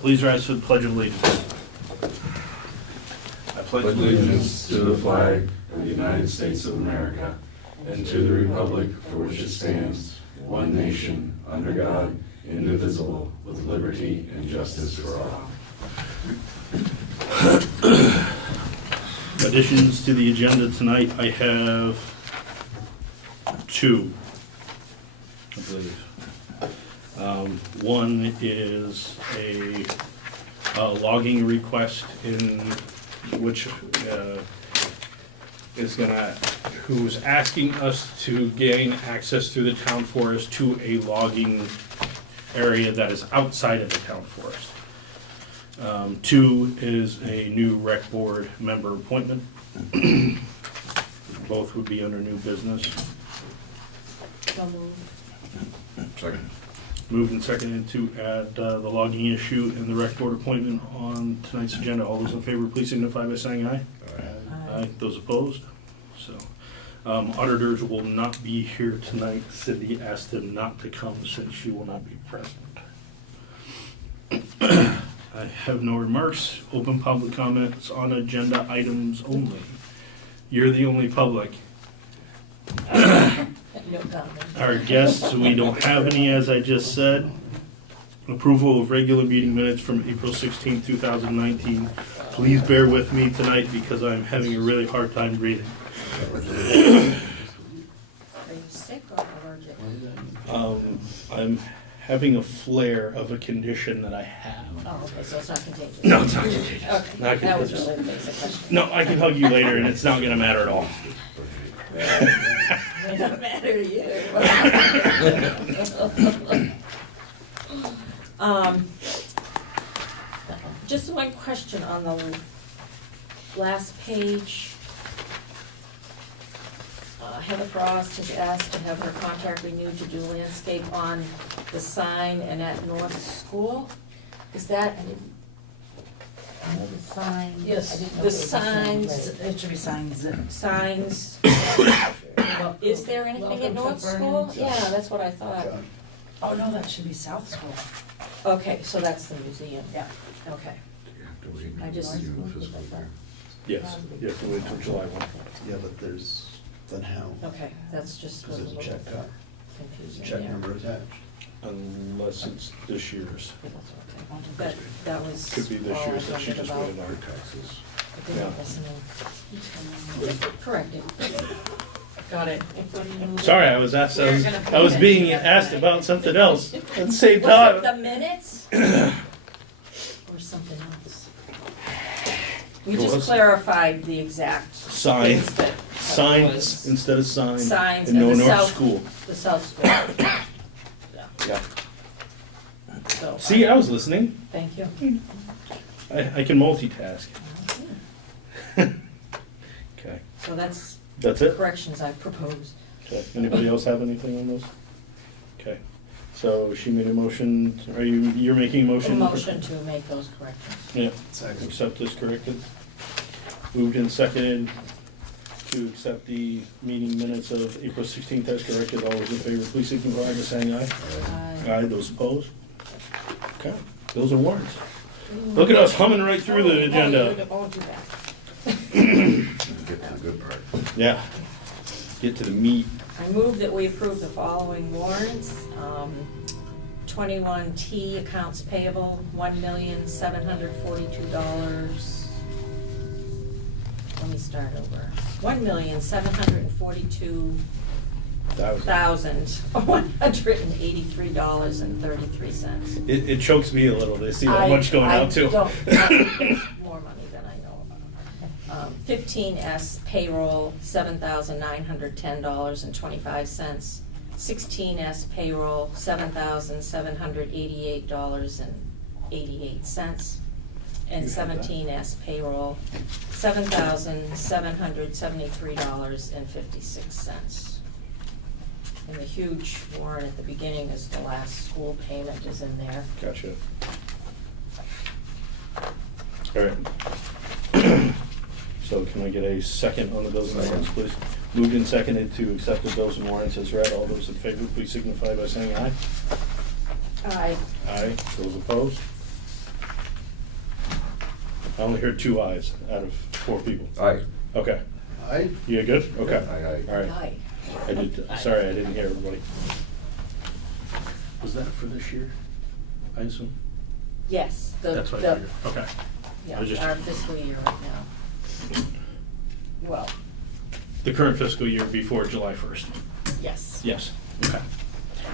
Please rise for the Pledge of Allegiance. I pledge Allegiance to the flag of the United States of America and to the republic for which it stands, one nation, under God, indivisible, with liberty and justice for all. Additions to the agenda tonight, I have two, I believe. One is a logging request in which who's asking us to gain access through the town forest to a logging area that is outside of the town forest. Two is a new rec board member appointment. Both would be under new business. So moved. Second. Moved and seconded to add the logging issue and the rec board appointment on tonight's agenda. All those in favor, please signify by saying aye. Aye. Those opposed? So, auditors will not be here tonight. Cindy asked them not to come since she will not be present. I have no remarks. Open public comments on agenda items only. You're the only public. No comment. Our guests, we don't have any, as I just said. Approval of regular meeting minutes from April 16, 2019. Please bear with me tonight because I'm having a really hard time reading. Are you sick or allergic? I'm having a flare of a condition that I have. Oh, okay, so it's not contagious. No, it's not contagious. Okay, Not that was contagious. really the basic question. No, I can hug you later and it's not going to matter at all. It doesn't matter to you. Just one question on the last page. Heather Frost has asked to have her contract renewed to do landscape on the sign and at North School. Is that, The signs. Yes, I didn't know the if it was signs. It should be signs. signs? Is there anything at Welcome to North School? Vernon. Yeah, that's what I thought. Oh, no, that should be South School. Okay, so that's the museum. Yeah. Okay. I just- Yes, you have to wait till July 1. Yeah, but there's, then how? Okay, that's just a Because there's a little check cut, confusing. check yeah. number attached. Unless it's this year's. But that was Could be this all I year's that she wondered just about. wrote on. I didn't listen. Correct it. Got it. Sorry, I was asked, We're gonna put I was it being in. asked about something else at the same Was it time. the minutes? Or something else? We What just was it? clarified the exact Sign, things that. signs instead of sign. Signs And and no the North south, School. the south school. Yeah, Yeah. so. See, I was listening. Thank you. I can multitask. Okay, So that's that's the it? corrections I proposed. Okay, anybody else have anything on those? Okay, so she made a motion, you're making a A motion? motion to make those corrections. Yeah, Second. accept this corrected. Moved and seconded to accept the meeting minutes of April 16th as corrected. All those in favor, please signify by saying aye. Aye, those opposed? Okay, those are warrants. Look at us humming right through the agenda. Oh, do that. Get to the good part. Yeah, get to the meat. I move that we approve the following warrants. 21T accounts payable, $1,742. Let me start over. $1,742,183.33. It chokes me a little to see that much going out too. I don't, more money than I know about. 15S payroll, $7,910.25. 16S payroll, $7,788.88. And You have that? 17S payroll, $7,773.56. And the huge warrant at the beginning is the last school payment is in there. Gotcha. All right. So can I get a second on the bills and warrants, please? Moved and seconded to accept the bills and warrants as read. All those in favor, please signify by saying aye. Aye. Aye. Those opposed? I only heard 2 ayes out of 4 people. Aye. Okay, I, you good? Okay, Aye, all right. Aye. I did, sorry, I didn't hear everybody. Was that for this year, I assume? Yes, That's what I figured, okay. yeah, I was just- our fiscal year right now. Well, The current fiscal year before July 1st. yes. Yes, okay.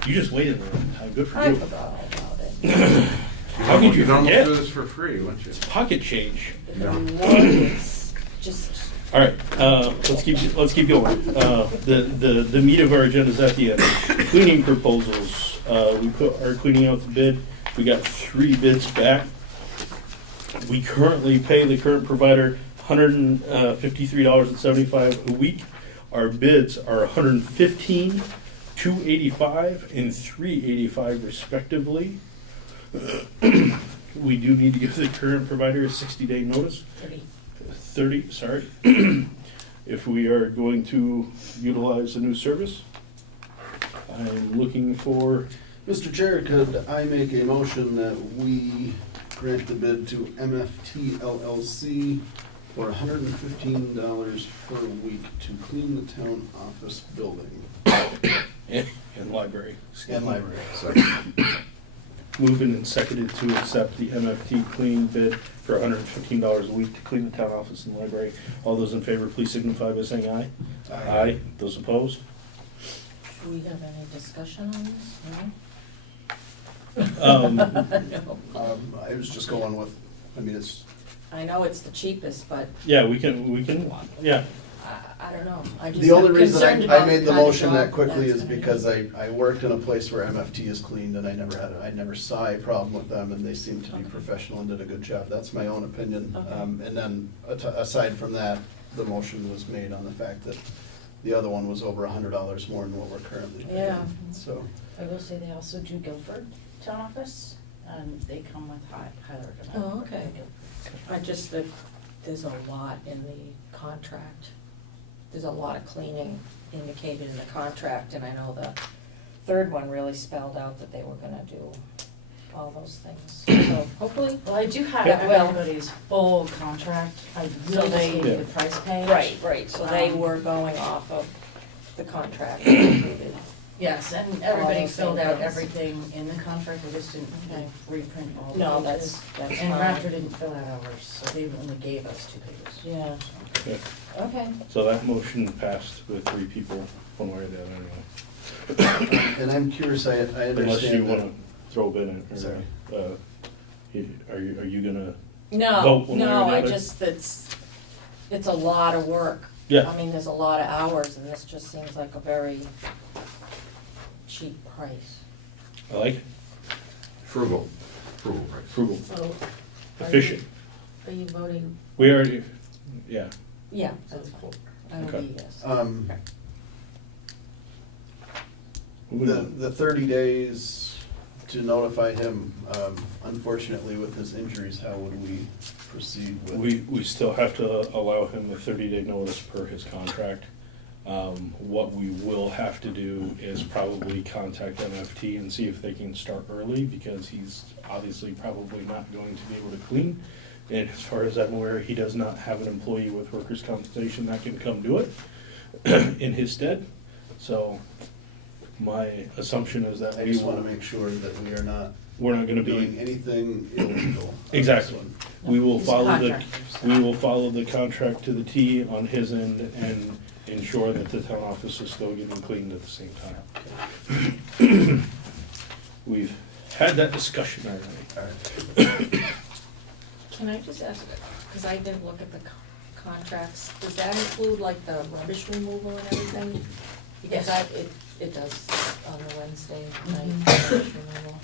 You just waited a long time, good for I you. forgot all about it. How could you You'd almost forget? do this for free, wouldn't you? It's pocket change. The mortgage, just, All right, let's keep going. The meat of our agenda is at the end. Cleaning proposals. We put our cleaning out to bid. We got 3 bids back. We currently pay the current provider $153.75 a week. Our bids are $115, $285, and $385 respectively. We do need to give the current provider a 60-day notice. 30, sorry, if we are going to utilize a new service. I'm looking for, Mr. Chair, could I make a motion that we grant the bid to MFT LLC for $115 per week to clean the town office building and library. and library. Second. Moving and seconded to accept the MFT cleaning bid for $115 a week to clean the town office and library. All those in favor, please signify by saying aye. Aye. Those opposed? do we have any discussion on this? Um, No? I was just going with, I mean, it's, I know it's the cheapest, but Yeah, we can, yeah. I don't know. I just the only am reason concerned I about made the kind of motion that job quickly that's is gonna be. because I worked in a place where MFT is cleaned and I never saw a problem with them and they seemed to be Okay. professional and did a good job. That's my own opinion. Okay. And then aside from that, the motion was made on the fact that the other one was over $100 more than what we're currently paying. Yeah. So, I will say they also do Guilford Town Office, and they come with higher. Oh, okay. I just, that there's a lot in the contract. There's a lot of cleaning indicated in the contract, and I know the third one really spelled out that they were gonna do all those things. So hopefully, Well, I do have Yeah, well- everybody's full contract, I really they- just gave you the price page. right, so they were going off of the contract that included. Yes, and everybody those filled out things. everything in the contract, I just didn't Okay. reprint all the No, pages. that's And fine. Raptor didn't fill out ours, so they only gave us 2 pages. Yeah, Okay. okay. So that motion passed with 3 people, one way or the other anyway. and I'm curious, I Unless you understand wanna that. throw a bid in. or, Sorry. Are you gonna, No, Vote one way or no, the I other? just, it's a lot of work. Yeah. I mean, there's a lot of hours, and this just seems like a very cheap price. I like it, Frugal price. frugal, So, efficient. Are you voting? We already, yeah, Yeah, that's cool. I will Okay. be yes. moving on. The 30 days to notify him, unfortunately with his injuries, how would we proceed with? We still have to allow him a 30-day notice per his contract. What we will have to do is probably contact MFT and see if they can start early, because he's obviously probably not going to be able to clean. And as far as I'm aware, he does not have an employee with workers' compensation that can come do it in his stead. So my assumption is that I we just want will, to make sure that we are not we're not gonna doing be, anything illegal. on this Exactly. one. we will He's follow the, contractors. we will follow the contract to the T on his end and ensure that the town office is still getting cleaned at the same time. We've had that discussion already. All right. Can I just ask, because I didn't look at the contracts, does that include like the rubbish removal and everything? Because Yes. it does on the Wednesday night, Mhm. rubbish removal.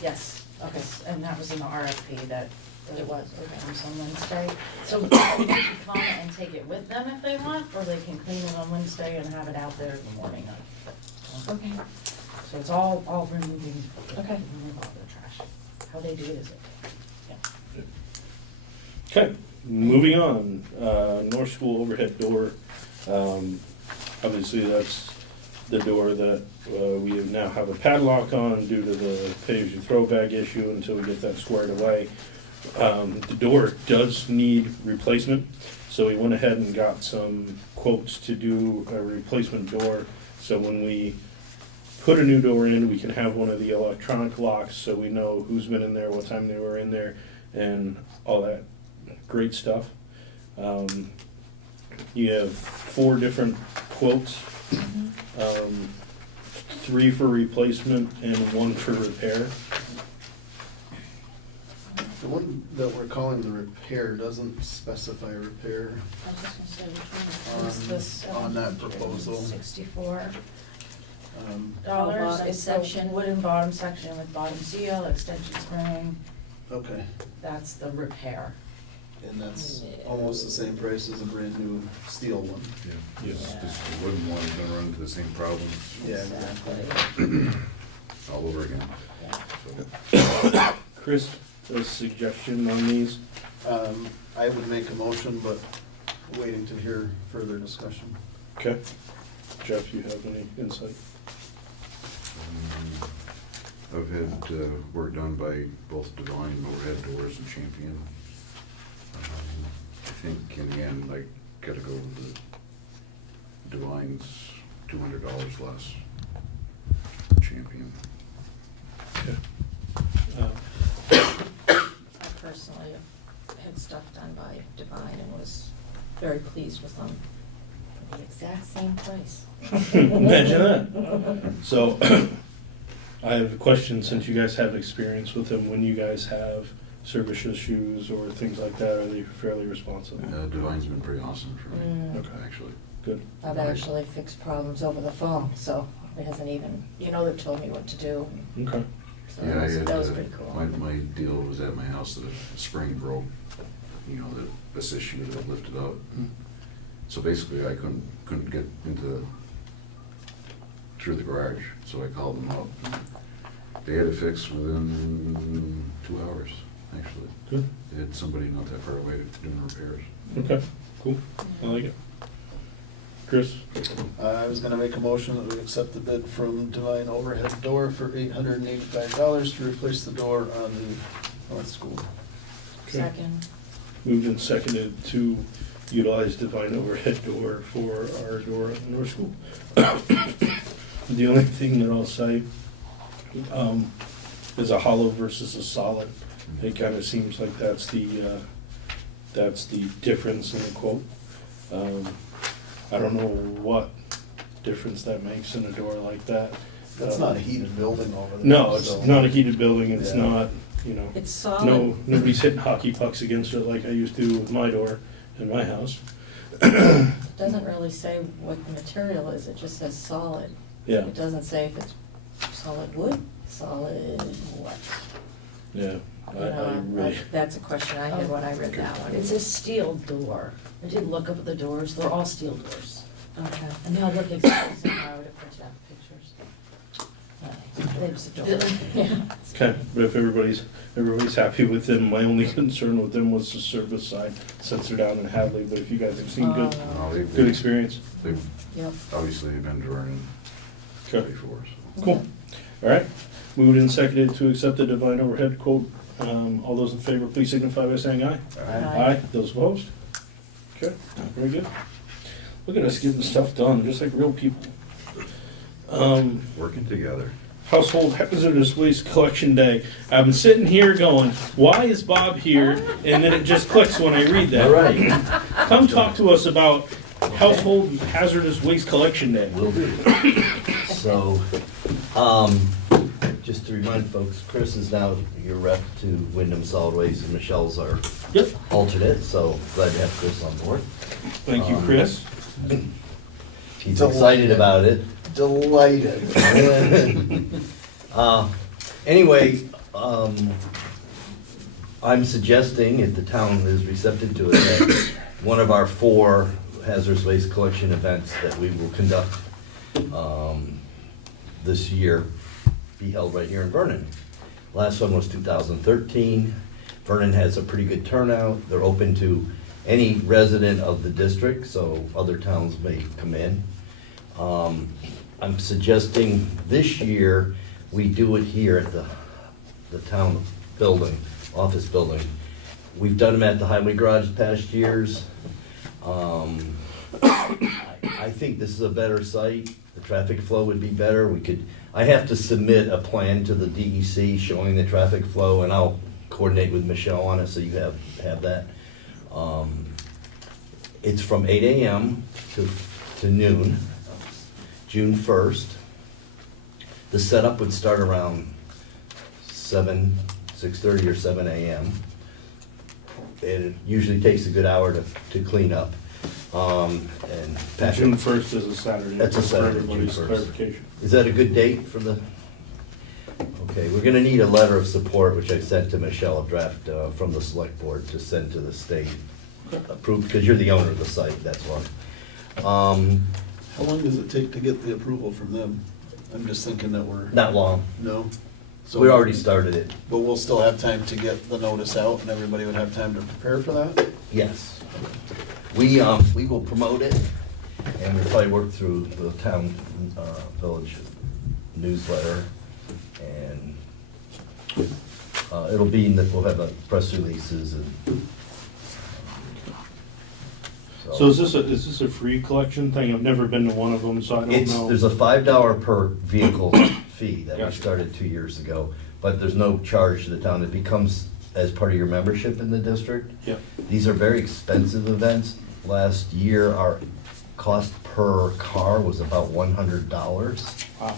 Yes, Okay. yes, and that was in the RFP that. It was, okay. Comes on Wednesday. So they can come and take it with them if they want, or they can clean it on Wednesday and have it out there in the morning of. Okay. So it's all removing, Okay. remove all the trash. How they do it is okay. Okay, moving on, North School overhead door. Obviously, that's the door that we now have a padlock on due to the pay-as-you-throw bag issue until we get that squared away. The door does need replacement, so we went ahead and got some quotes to do a replacement door. So when we put a new door in, we can have one of the electronic locks, so we know who's been in there, what time they were in there, and all that great stuff. You have 4 different quotes, 3 for replacement and 1 for repair. The one that we're calling the repair doesn't specify repair. I was just gonna say, which one is this? On that proposal. $64. Bottom It's the section. wooden bottom section with bottom seal, extension spring, Okay, that's the repair. and that's almost the same price as a brand new steel one. Yeah, yes, this wooden one's gonna run into the same problems Yeah, Exactly. all over again. Yeah. Chris, a suggestion on these? I would make a motion, but waiting to hear further discussion. Okay. Jeff, you have any insight? I've had work done by both Divine overhead doors and Champion. I think in the end, I gotta go with the Divine's $200 less. Champion. Okay. I personally had stuff done by Divine and was very pleased with them. For the exact same price. Imagine that. So, I have a question, since you guys have experience with them, when you guys have service issues or things like that, are they fairly responsive? Divine's been pretty awesome for me, Okay. actually. Good. I've actually fixed problems over the phone, so it hasn't even, they've told me what to do. Okay. So Yeah, that was pretty cool. my deal was at my house that a spring broke, this issue that lifted up. So basically, I couldn't get through the garage, so I called them up. They had it fixed within 2 hours, actually. Good. They had somebody not that far away doing repairs. Okay, cool. I like it. Chris? I was gonna make a motion that we accept the bid from Divine Overhead Door for $885 to replace the door on the North School. Okay. Second. Moved and seconded to utilize Divine Overhead Door for our door at the North School. The only thing that I'll say is a hollow versus a solid. It kind of seems like that's the difference in the quote. I don't know what difference that makes in a door like that. That's not a heated building over there. No, it's so- not a heated building, it's Yeah. not, It's solid. nobody's hitting hockey pucks against it like I used to with my door in my house. It doesn't really say what the material is, it just says solid. Yeah, It doesn't say if it's solid wood, solid what. yeah, I really, That's a question I had when I read that one. It's a steel door. I did look up at the doors, they're all steel doors. Okay. And they'll look exactly the same. I would have printed out the pictures. It's a door. Yeah. okay, but if everybody's happy with them, my only concern with them was the service side, since they're down in Hadley, but if you guys have seen good They've experience. Yep. obviously been to Vernon Okay, before, so. cool. All right, moved and seconded to accept the Divine Overhead quote. All those in favor, please signify by saying aye. Aye. Those opposed? Okay, very good. Look at us getting stuff done, just like real people. Working together. Household Hazardous Waste Collection Day. I'm sitting here going, why is Bob here? And then it just clicks when I read that. All right, Come talk to us about Household Hazardous Waste Collection Day. will do. So, just to remind folks, Chris is now your rep to Wyndham Solid Waste, and Michelle's our Yep. alternate, so glad to have Chris on board. Thank you, Chris. He's Delighted. excited about it. Delighted. Anyway, I'm suggesting, if the town is receptive to it, that one of our 4 hazardous waste collection events that we will conduct this year be held right here in Vernon. Last one was 2013. Vernon has a pretty good turnout. They're open to any resident of the district, so other towns may come in. I'm suggesting this year, we do it here at the town building, office building. We've done them at the highway garage past years. I think this is a better site. The traffic flow would be better. I have to submit a plan to the DEC showing the traffic flow, and I'll coordinate with Michelle on it so you have that. It's from 8 a.m. to noon, June 1st. The setup would start around 6:30 or 7 a.m. It usually takes a good hour to clean up. And pack June it. 1st is a Saturday. That's a Saturday, For everybody's June 1st. clarification. Is that a good date for the? Okay, we're gonna need a letter of support, which I sent to Michelle, a draft from the select board to send to the state. Approved, because you're the owner of the site, that's why. How long does it take to get the approval from them? I'm just thinking that Not long. no? So We already started it. But we'll still have time to get the notice out and everybody would have time to prepare for that? Yes. We will promote it, and we'll probably work through the town, village newsletter, and it'll be we'll have press releases and. So is this a free collection thing? I've never been to one of them, so I don't know. There's a $5 per vehicle fee that we Gotcha. started 2 years ago, but there's no charge to the town. It becomes as part of your membership in the district. Yep. These are very expensive events. Last year, our cost per car was about $100. Wow.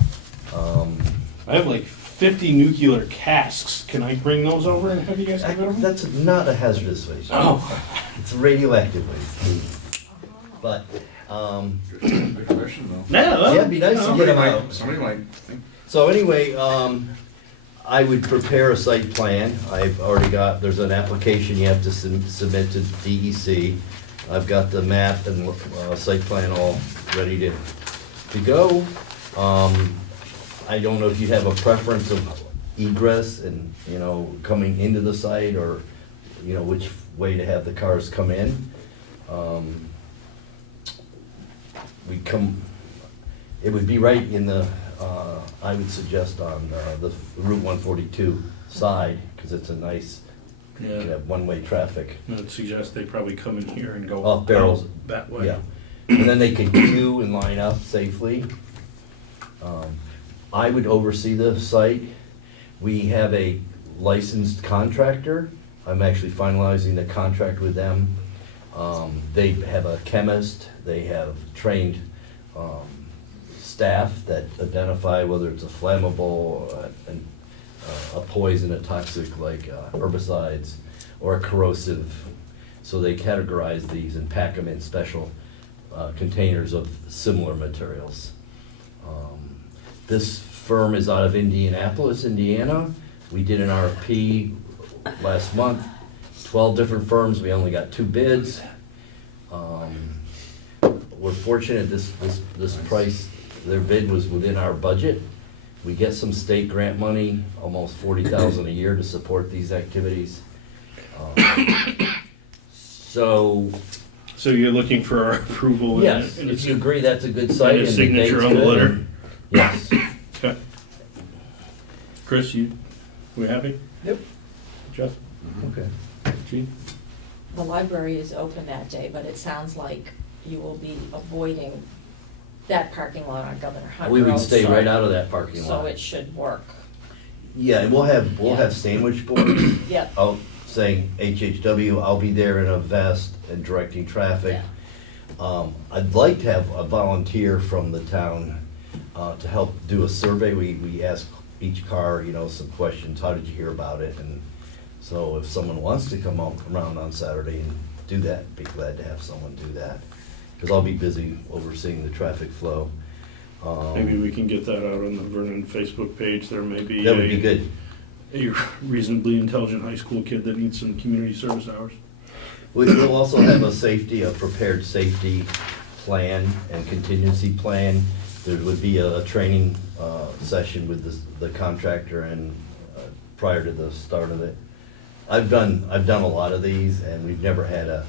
I have like 50 nuclear casks. Can I bring those over and have you guys get rid of them? That's not a hazardous waste. Oh. It's a radioactive waste. But, Good question, though. Yeah, yeah, it'd be nice to get them out. Somebody might think. So anyway, I would prepare a site plan. I've already there's an application you have to submit to DEC. I've got the map and site plan all ready to go. I don't know if you have a preference of egress and, coming into the site, or, which way to have the cars come in. It would be right in the, I would suggest on the Route 142 side, because it's a nice, you can Yeah. have one-way traffic. I would suggest they probably come in here and go Off barrels. out that way. Yeah, and then they can queue and line up safely. I would oversee the site. We have a licensed contractor. I'm actually finalizing the contract with them. They have a chemist, they have trained staff that identify whether it's a flammable, a poison, a toxic like herbicides, or a corrosive. So they categorize these and pack them in special containers of similar materials. This firm is out of Indianapolis, Indiana. We did an RFP last month, 12 different firms, we only got 2 bids. We're fortunate this price, their bid was within our budget. We get some state grant money, almost $40,000 a year to support these activities. So, you're looking for our approval? and- yes, and if you agree that's a good site. and a the signature date's on the good, letter? Yes. Okay. Chris, we happy? Yep. Jeff? Okay. Gene? The library is open that day, but it sounds like you will be avoiding that parking lot on Governor Hunt Road. We would stay so- right out of that parking lot. So it should work. Yeah, and we'll have sandwich boards Yep. out saying HHW, I'll be there in a vest and directing traffic. I'd like to have a volunteer from the town to help do a survey. We ask each car, some questions, how did you hear about it? And so if someone wants to come around on Saturday and do that, be glad to have someone do that. Because I'll be busy overseeing the traffic flow. Maybe we can get that out on the Vernon Facebook page. There may be That would be good. a reasonably intelligent high school kid that needs some community service hours. We'll also have a prepared safety plan and contingency plan. There would be a training session with the contractor and prior to the start of it. I've done a lot of these, and we've never had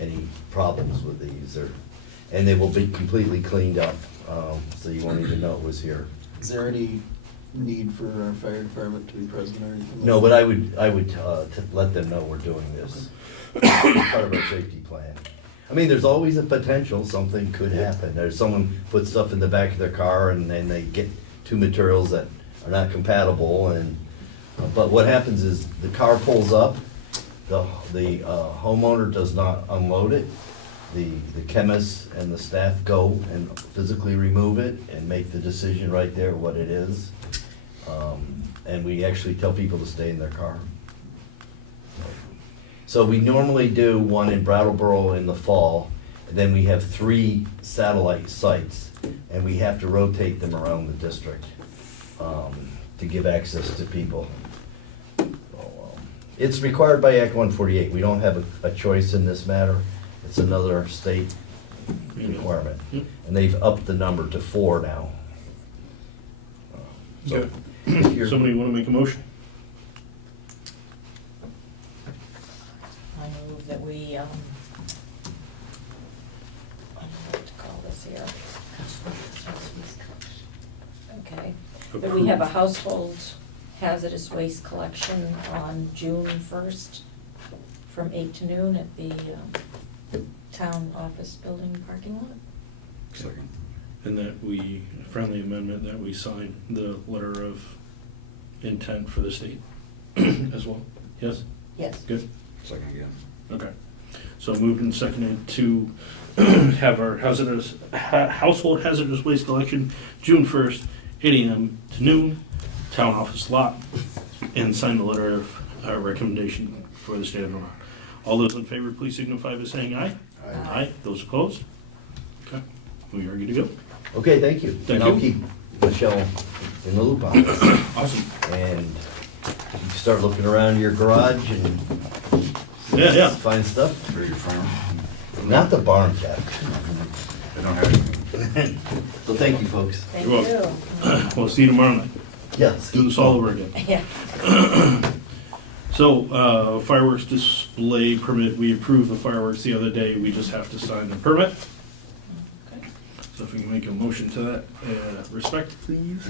any problems with these, and they will be completely cleaned up, so you won't even know it was here. Is there any need for our fire department to be present or anything? No, but I would let them know we're doing this. It's part of our safety plan. I mean, there's always a potential, something could happen. There's someone put stuff in the back of their car and then they get two materials that are not compatible and, but what happens is the car pulls up, the homeowner does not unload it. The chemists and the staff go and physically remove it and make the decision right there what it is. And we actually tell people to stay in their car. So we normally do one in Brattleboro in the fall, and then we have 3 satellite sites, and we have to rotate them around the district to give access to people. It's required by Act 148. We don't have a choice in this matter. It's another state requirement. Yep. And they've upped the number to 4 now. So Okay. if you're- Somebody want to make a motion? I move that we, I don't know what to call this here. Okay, that we have a household hazardous waste collection on June 1st from 8 to noon at the town office building parking lot. Second. And that we, friendly amendment, that we sign the letter of intent for the state as well. Yes? Yes. Good? Second again. Okay. So moved and seconded to have our household hazardous waste collection, June 1st, 8 AM to noon, town office lot, and sign the letter of recommendation for the state of Vermont. All those in favor, please signify by saying aye. Aye. Those opposed? Okay, we are good to go. Okay, thank you. Thank And I'll you. keep Michelle in the loop on this. Awesome. And you can start looking around your garage and Yeah. find stuff. For your farm? Not the barn, Jack. They don't have anything. So thank you, folks. Thank You're you. We'll see you tomorrow night. Yes. Do this all over again. Yeah. So, fireworks display permit, we approved the fireworks the other day, we just have to sign the permit. Okay. So if we can make a motion to that respect, please.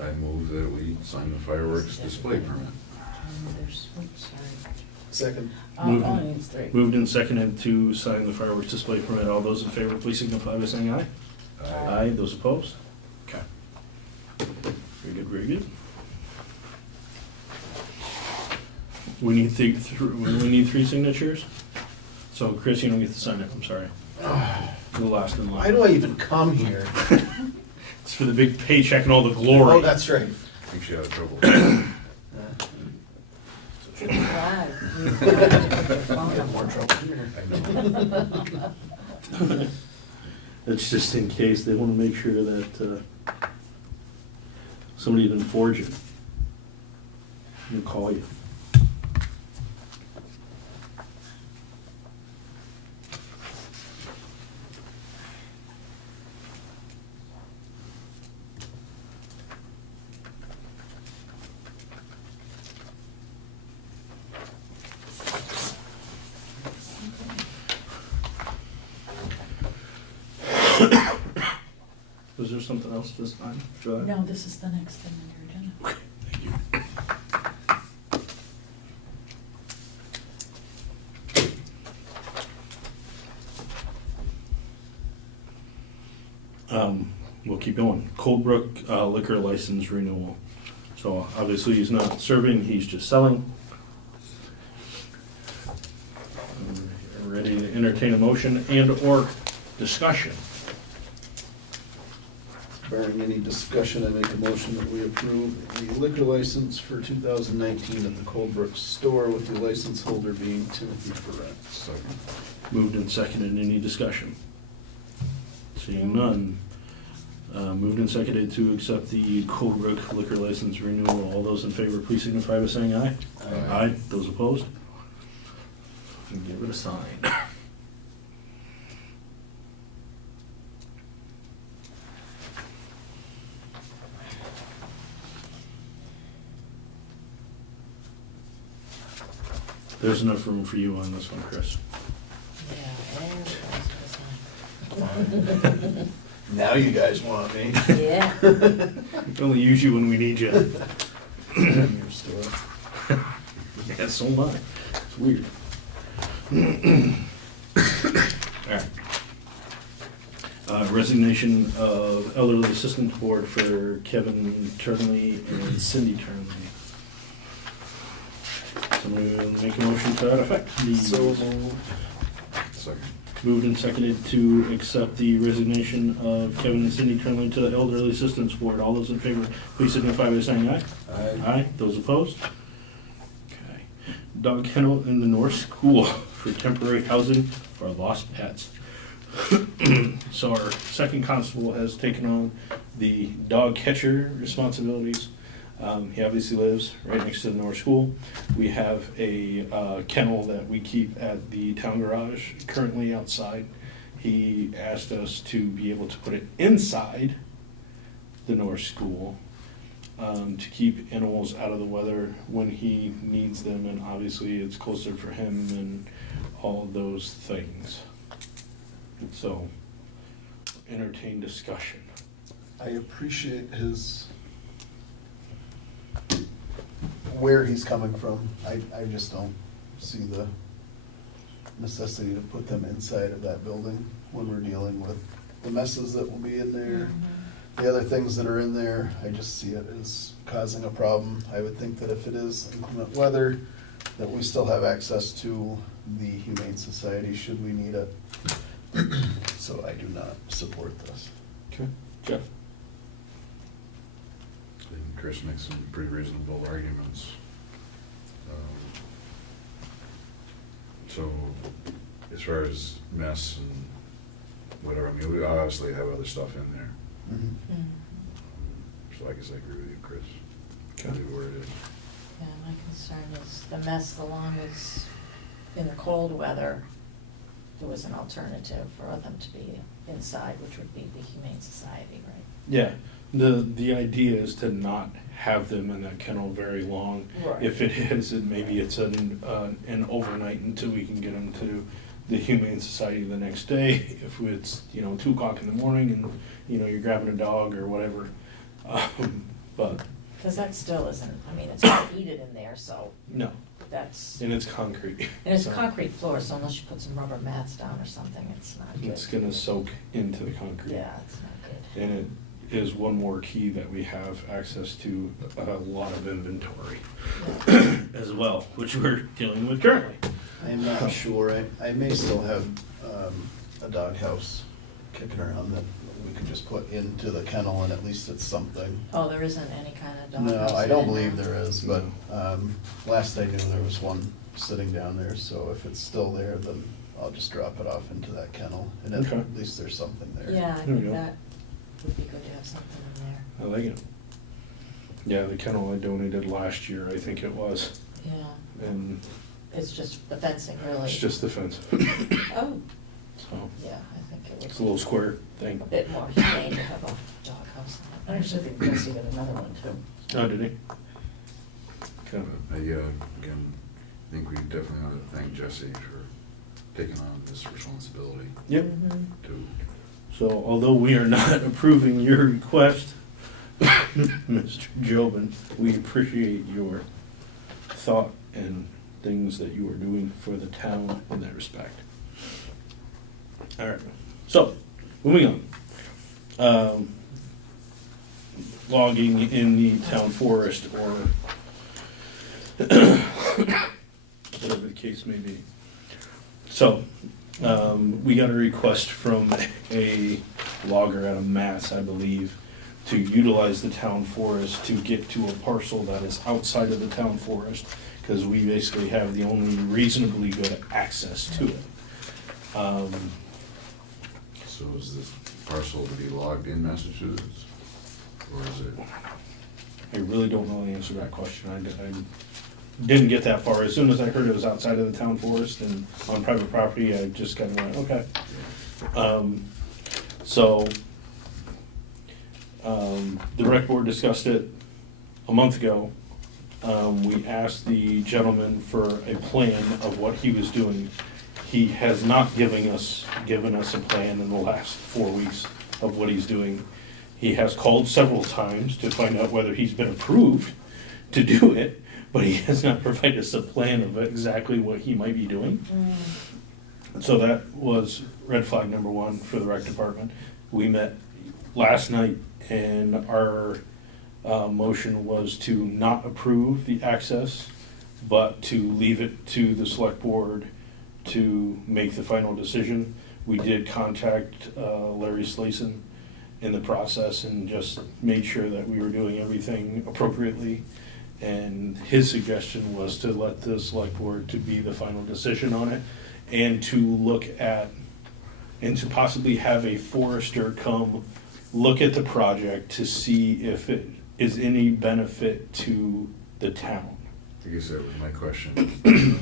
I move that we sign the fireworks display permit. There's, oops, sorry. Second. Moved. Only needs 3. Moved and seconded to sign the fireworks display permit. All those in favor, please signify by saying aye. Aye. Those opposed? Okay. Very good, very good. We need we need 3 signatures. So Chris, you don't get to sign it, I'm sorry. The last in Why line. do I even come here? It's for the big paycheck and all the glory. Oh, that's right. Keeps you out of trouble. Glad you forgot to put your phone Get on. more trouble here. I know. It's just in case they want to make sure that somebody didn't forge it. They'll call you. Was there something else this time, Joanne? No, this is the next thing on your agenda. Okay, thank you. We'll keep going. Cold Brook liquor license renewal. So obviously he's not serving, he's just selling. Ready to entertain a motion and/or discussion. Barring any discussion, I make a motion that we approve the liquor license for 2019 at the Coldbrook store with the license holder being Timothy Ferret. Second. Moved and seconded, any discussion? Seeing none. Moved and seconded to accept the Cold Brook liquor license renewal. All those in favor, please signify by saying aye. Aye. Those opposed? And give it a sign. There's enough room for you on this one, Chris. Yeah, and Now you guys want me. Yeah. We only use you when we need you. I'm used to it. Yeah, so am I. It's weird. Alright. Resignation of elderly assistant board for Kevin Turnley and Cindy Turnley. Somebody will make a motion to that effect. So moved. Second. Moved and seconded to accept the resignation of Kevin and Cindy Turnley to the elderly assistance board. All those in favor, please signify by saying aye. Aye. Those opposed? Okay. Dog kennel in the North School for temporary housing for lost pets. So our second constable has taken on the dog catcher responsibilities. He obviously lives right next to the North School. We have a kennel that we keep at the town garage, currently outside. He asked us to be able to put it inside the North School to keep animals out of the weather when he needs them, and obviously it's closer for him and all of those things. So, entertain discussion. I appreciate where he's coming from. I just don't see the necessity to put them inside of that building when we're dealing with the messes that will be in there. The other things that are in there, I just see it as causing a problem. I would think that if it is inclement weather, that we still have access to the Humane Society should we need it. So I do not support this. Okay. Jeff? I think Chris makes some pretty reasonable arguments. So, as far as mess and whatever, I mean, we obviously have other stuff in there. So I guess I agree with you, Chris. Okay. Leave it where it is. Yeah, my concern is the mess, the long as in the cold weather, there was an alternative for them to be inside, which would be the Humane Society, right? Yeah, the idea is to not have them in that kennel very long. Right. If it is, maybe it's an overnight until we can get them to the Humane Society the next day. If it's, 2 o'clock in the morning and, you're grabbing a dog or whatever. But, Because that still isn't, I mean, it's not heated in there, so no, that's, and it's concrete. and it's So concrete floor, so unless you put some rubber mats down or something, it's not good. It's gonna soak into the concrete. Yeah, it's not good. And it is one more key that we have access to a lot of inventory Yeah. as well, which we're dealing with currently. I'm not sure, I may still have a doghouse kicking around that we could just put into the kennel and at least it's something. Oh, there isn't any kind of dog No, house I in don't it believe now? there is, but last I knew there was one sitting down there, so if it's still there, then I'll just drop it off into that kennel and at Okay. least there's something there. Yeah, I There we think go. that would be good to have something in there. I like it. Yeah, the kennel I donated last year, I think it was, Yeah, and it's just the fencing, really. it's just the fence. Oh, So, yeah, I think it it's was a little square thing. a bit more humane to have a dog house in it. I actually think Jesse got another one too. Oh, did he? Okay. Again, I think we definitely ought to thank Jesse for taking on this responsibility Yep. Mhm. to, So although we are not approving your request, Mr. Jobin, we appreciate your thought and things that you are doing for the town in that respect. All right, so, moving on. Logging in the town forest or whatever the case may be. So, we got a request from a logger out of Mass, I believe, to utilize the town forest to get to a parcel that is outside of the town forest, because we basically have the only reasonably good access to it. so is this parcel to be logged in Massachusetts? Or is it? I really don't know the answer to that question. I didn't get that far. As soon as I heard it was outside of the town forest and on private property, I just kind of went, okay. The rec board discussed it a month ago. We asked the gentleman for a plan of what he was doing. He has not given us a plan in the last 4 weeks of what he's doing. He has called several times to find out whether he's been approved to do it, but he has not provided us a plan of exactly what he might be doing. So that was red flag number one for the rec department. We met last night and our motion was to not approve the access, but to leave it to the select board to make the final decision. We did contact Larry Slason in the process and just made sure that we were doing everything appropriately. And his suggestion was to let the select board to be the final decision on it, and to look at, and to possibly have a forester come look at the project to see if it is any benefit to the town. I guess that was my question.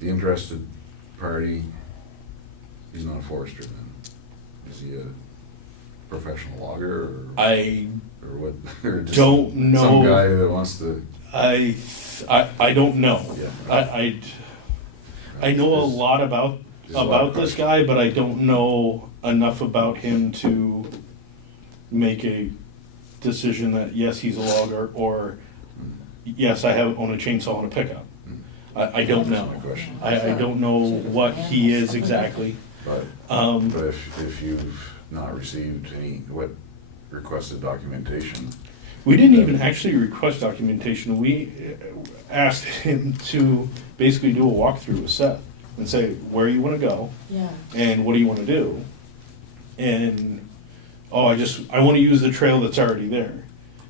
The interested party, he's not a forester then? Is he a professional logger or I what? Or just don't know. Some guy that wants to, I don't know. yeah. I know a lot about There's a lot of this questions. guy, but I don't know enough about him to make a decision that yes, he's a logger, or yes, I own a chainsaw and a pickup. I don't know. That's my question. I don't know what he is exactly. But Um, if you've not received any, what requested documentation? We didn't even actually request documentation. We asked him to basically do a walkthrough with Seth and say, where you want to go Yeah. and what do you want to do? And, oh, I want to use the trail that's already there.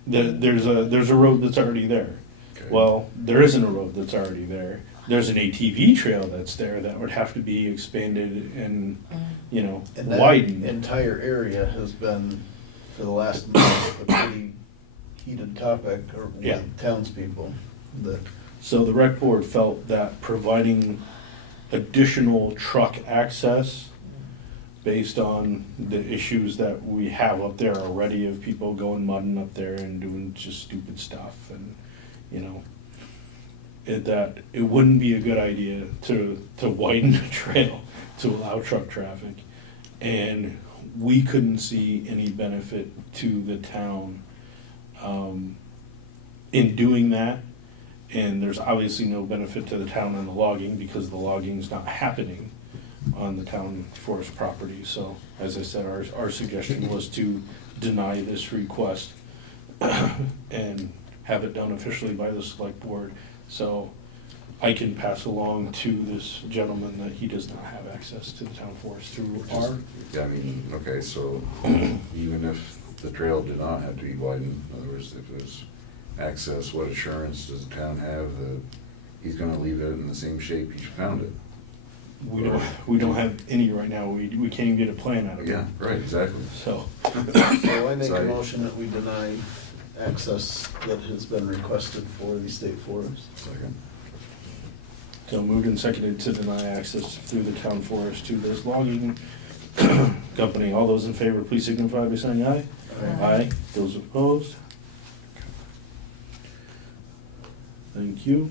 There's a road that's already there. Okay. Well, there isn't a road that's already there. There's an ATV trail that's there that would have to be expanded and, And that widened. entire area has been, for the last month, a pretty heated topic Yeah. with townspeople. That So the rec board felt that providing additional truck access based on the issues that we have up there already of people going mudding up there and doing just stupid stuff and, that it wouldn't be a good idea to widen the trail to allow truck traffic. And we couldn't see any benefit to the town in doing that. And there's obviously no benefit to the town in the logging because the logging's not happening on the town forest property. So, as I said, our suggestion was to deny this request and have it done officially by the select board. So I can pass along to this gentleman that he does not have access to the town forest through our, Okay, so even if the trail did not have to be widened, in other words, if there's access, what assurance does the town have that he's gonna leave it in the same shape he found it? we don't have any right now. We can't even get a plan out of it. Yeah, right, exactly. So, So I make a Sorry. motion that we deny access that has been requested for the state forest. Second. so moved and seconded to deny access through the town forest to this logging company. All those in favor, please signify by saying aye. Aye. Those opposed? Thank you.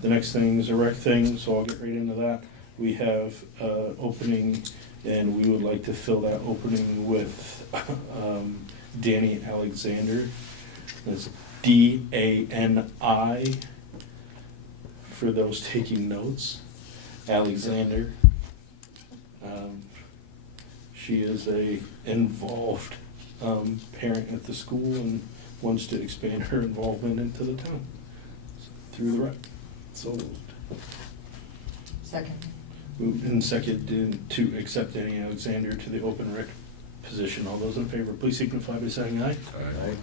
The next thing is a rec thing, so I'll get right into that. We have opening, and we would like to fill that opening with Danny Alexander. That's D-A-N-I, for those taking notes. Alexander. She is a involved parent at the school and wants to expand her involvement into the town through the rec. So moved. Second. Moved and seconded to accept Danny Alexander to the open rec position. All those in favor, please signify by saying aye.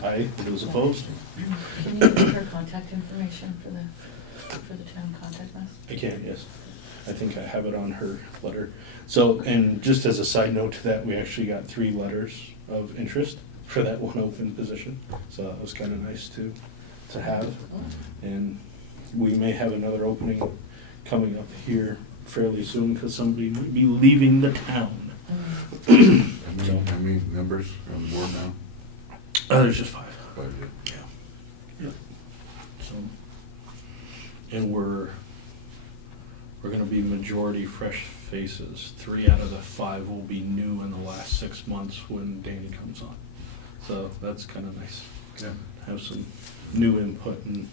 Aye. Those opposed? Can you give her contact information for the town contact us? I can, yes. I think I have it on her letter. So, and just as a side note to that, we actually got 3 letters of interest for that one open position. So that was kind of nice to have. And we may have another opening coming up here fairly soon because somebody might be leaving the town. How many members are on the board now? There's just 5. 5, yeah. Yeah. So, and we're gonna be majority fresh faces. 3 out of the 5 will be new in the 6 months when Danny comes on. So that's kind of nice. Yeah. Have some new input and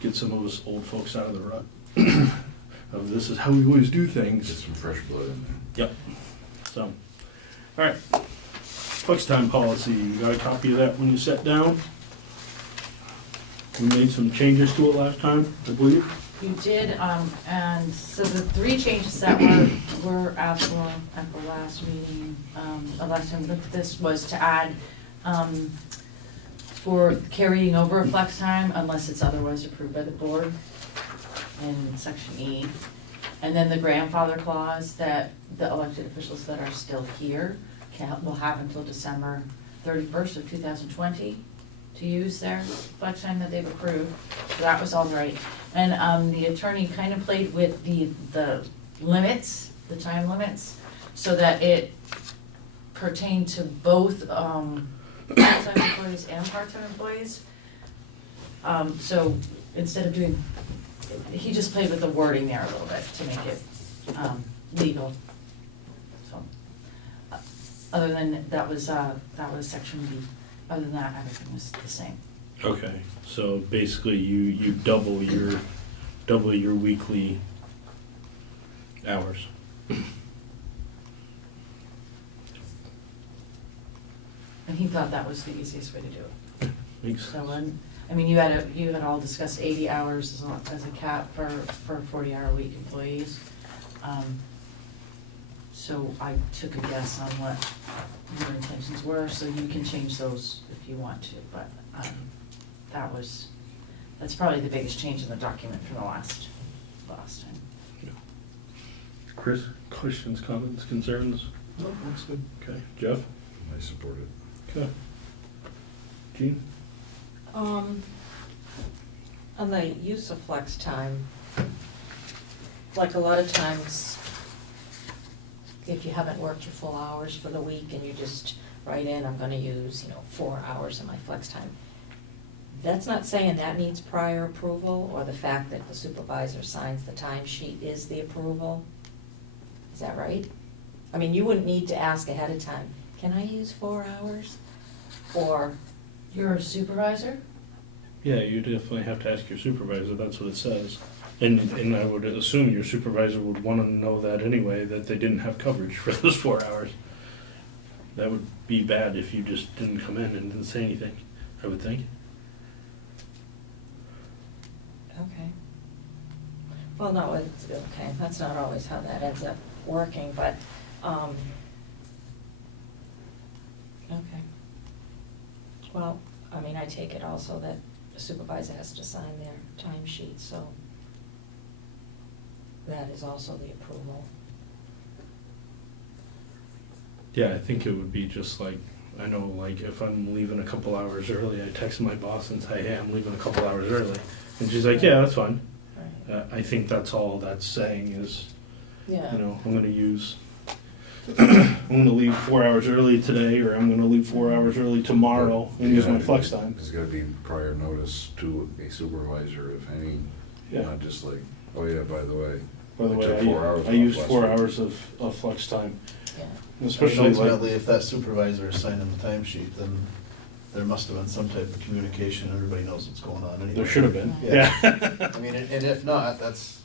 get some of us old folks out of the rut. Of this is how we always do Get things. some fresh blood in there. Yep. So, all right. Flex time policy, you got a copy of that when you sat down? We made some changes to it last time, I believe. You did, and so the 3 changes that were asked for at the last meeting, last time, this was to add, for carrying over flex time unless it's otherwise approved by the board in section E. And then the grandfather clause that the elected officials that are still here will have until December 31st of 2020 to use their flex time that they've approved. So that was all right. And the attorney kind of played with the limits, the time limits, so that it pertained to both full-time employees and part-time employees. So instead of doing, he just played with the wording there a little bit to make it legal. So, other than, that was section B. Other than that, everything was the same. Okay, so basically you double your weekly hours. And he thought that was the easiest way to do it. Makes So, sense. I mean, you had all discussed 80 hours as a cap for 40-hour-a-week employees. So I took a guess on what your intentions were, so you can change those if you want to, but that's probably the biggest change in the document from the last time. Chris, questions, comments, concerns? No, that's good. Okay, Jeff? I support it. Okay. Jean? On the use of flex time, like a lot of times, if you haven't worked your full hours for the week and you just write in, I'm gonna use, 4 hours of my flex time. That's not saying that needs prior approval, or the fact that the supervisor signs the timesheet is the approval. Is that right? I mean, you wouldn't need to ask ahead of time, can I use 4 hours? Or, You're a supervisor? Yeah, you definitely have to ask your supervisor, that's what it says. And I would assume your supervisor would wanna know that anyway, that they didn't have coverage for those 4 hours. That would be bad if you just didn't come in and didn't say anything, I would think. okay. Well, no, it's, okay, that's not always how that ends up working, but, okay. Well, I mean, I take it also that the supervisor has to sign their timesheet, so that is also the approval. Yeah, I think it would be just like, I know, like, if I'm leaving a couple hours early, I text my boss and say, hey, I'm leaving a couple hours early. And she's like, yeah, that's fine. Right. I think that's all that's saying is, Yeah. I'm gonna use, I'm gonna leave 4 hours early today, or I'm gonna leave 4 hours early tomorrow and use my flex time. There's gotta be prior notice to a supervisor, if any, Yeah. not just like, oh yeah, by the way. By the I way, took 4 hours I off used last 4 week. hours of flex time, Yeah. especially like, Ultimately, if that supervisor is signing the timesheet, then there must have been some type of communication, everybody knows what's going on anyway. there should have been, Yeah. yeah. I mean, and if not, that's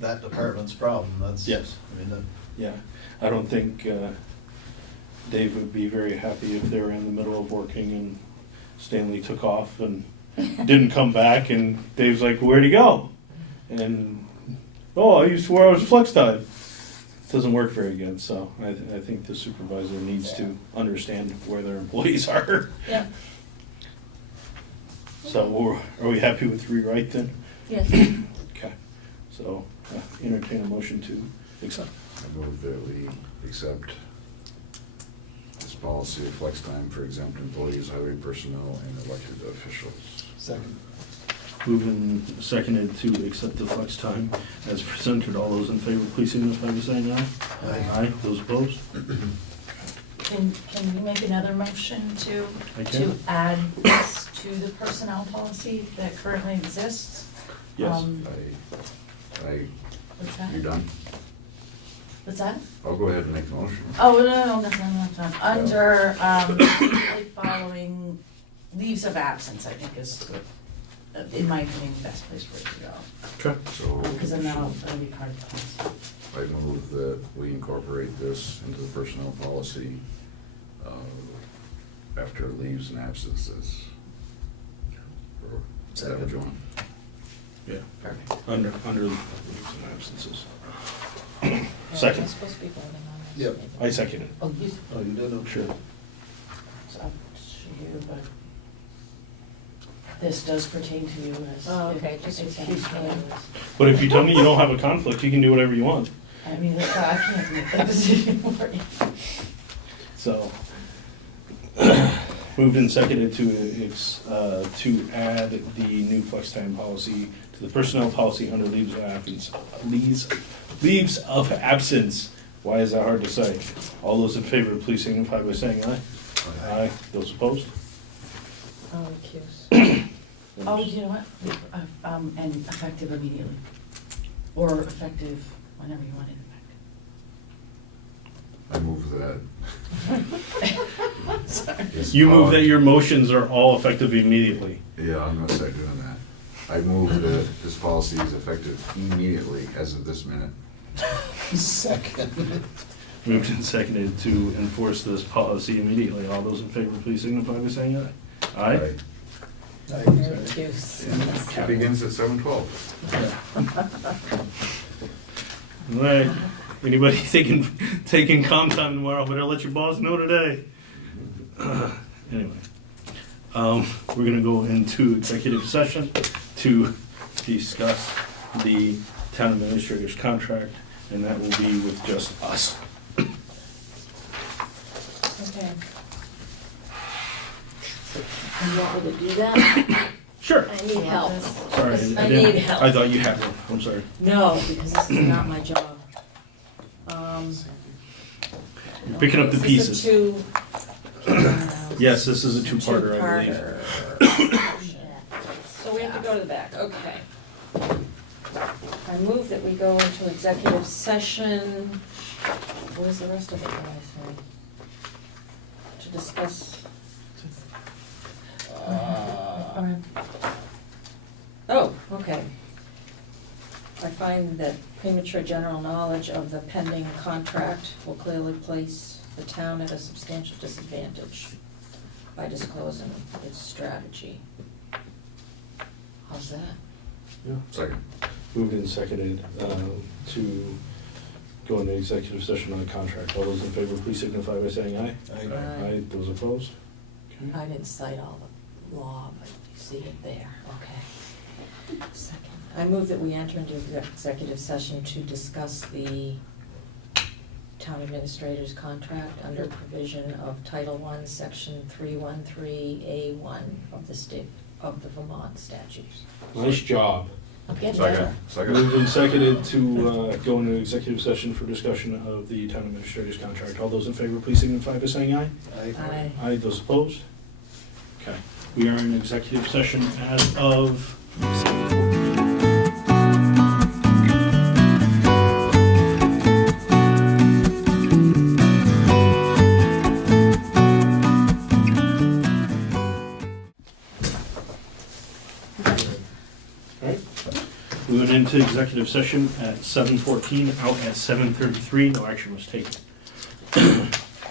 that department's problem, that's. Yes. I mean, Yeah, I don't think Dave would be very happy if they were in the middle of working and Stanley took off and didn't come back, and Dave's like, where'd he go? And, oh, I used 4 hours of flex time. Doesn't work very good, so I think the supervisor needs to understand where their employees are. Yeah. So are we happy with rewrite then? Yes. Okay, so entertain a motion to accept. I move that we accept this policy of flex time for exempt employees, highway personnel, and elected officials. second. Moving seconded to accept the flex time as presented. All those in favor, please signify by saying aye. Aye. Those opposed? Can you make another motion to I can. add this to the personnel policy that currently exists? Yes. What's that? You done? What's that? I'll go ahead and make the motion. Oh, no, Under, immediately following leaves of absence, I think is, in my opinion, the best place for it to go. Okay. So Because then that'll be part of the policy. I move that we incorporate this into the personnel policy after leaves and absences. Or is that what you want? Yeah, Perfect. under leaves and absences. Yeah, Second. We're supposed to be voting on this. Yep. maybe. I second it. Oh, you, Oh, you did? Sure. it's up to you, but this does pertain to you as. Oh, okay, just it's excuse me. But if you tell me you don't have a conflict, you can do whatever you want. I mean, I can't make that decision for you. So, moved and seconded to add the new flex time policy to the personnel policy under leaves of absence. Leaves of absence. Why is that hard to say? All those in favor, please signify by saying aye. Aye. Those opposed? I'll recuse. Oh, you know what? And effective immediately. Or effective whenever you want it I move that. effective. Sorry. this You move that policy- your motions are all effective immediately. Yeah, I'm gonna start doing that. I move that this policy is effective immediately as of this minute. Second. Moved and seconded to enforce this policy immediately. All those in favor, please signify by saying aye. Aye? I recuse. It begins at 7:12. All right. Anybody taking comp time tomorrow, better let your boss know today. Anyway, we're gonna go into executive session to discuss the town administrator's contract, and that will be with just us. Okay. You want me to do that? Sure. I need help. Sorry, I didn't- need help. I thought you had one. I'm sorry. No, because this is not my job. You're picking up the This is a pieces. Yes, this is a two-parter, I believe. two-parter. So we have to go to the back, okay. I move that we go into executive session. What is the rest of it, guys? To discuss. Oh, okay. I find that premature general knowledge of the pending contract will clearly place the town at a substantial disadvantage by disclosing its strategy. How's that? Second. Moved and seconded to go into executive session on the contract. All those in favor, please signify by saying aye. Aye. Those opposed? Okay. I didn't cite all the law, but you see it there, okay. Second, I move that we enter into executive session to discuss the town administrator's contract under provision of Title I, Section 313A1 of the state, of the Vermont statutes. Nice job. I'm getting better. Second. Moved and seconded to go into executive session for discussion of the town administrator's contract. All those in favor, please signify by saying aye. Aye. Aye. Those opposed? Okay. We are in executive session as of 7:14. We went into executive session at 7:14, out at 7:33, no action was taken.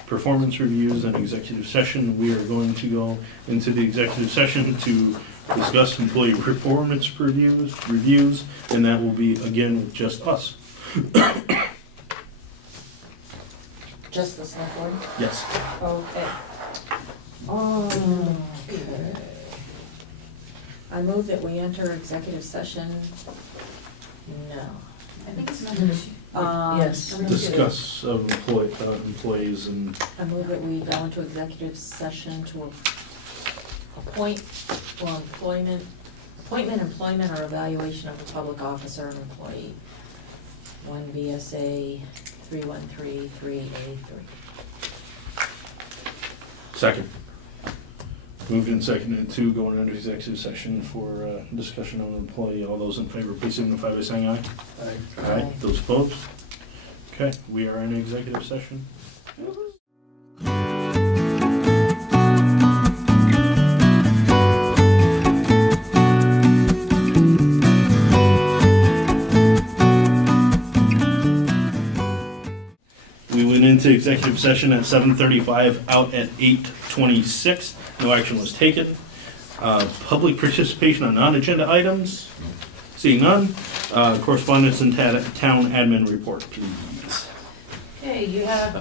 Performance reviews and executive session, we are going to go into the executive session to discuss employee performance reviews, and that will be again with just us. Just the select board? Yes. Okay. Okay. I move that we enter executive session. No. I think it's number two. Yes. Discuss employees and, I move that we go into executive session to appoint or appointment, employment, or evaluation of a public officer or employee. 1 VSA 3133A3. second. Moved and seconded to go into executive session for discussion on an employee. All those in favor, please signify by saying aye. Aye. Those opposed? Okay, we are in executive session. into executive session at 7:35, out at 8:26. No action was taken. Public participation on non-agenda items. Seeing none. Correspondence and town admin report, please. Okay, you have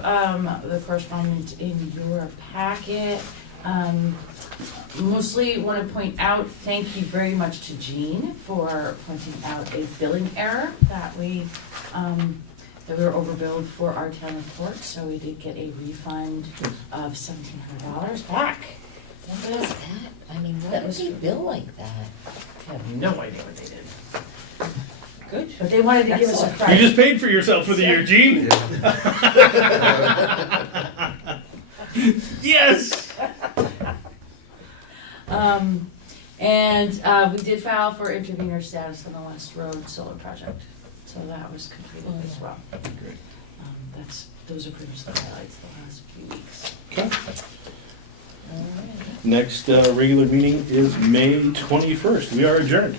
the correspondence in your packet. Mostly want to point out, thank you very much to Jean for pointing out a billing error that we were overbilled for our town report, so we did get a refund of $1,700 back. What is that? I mean, why That did was they for- bill like that? I have no idea what they did, Good. but they wanted to give us a Excellent. You credit. just paid for yourself for the year, Gene. Yes. And we did file for intervenor status on the West Road solar project, so that was completed as well. Great. Those are pretty much the highlights the last few weeks. Okay. All right. Next regular meeting is May 21st. We are adjourned.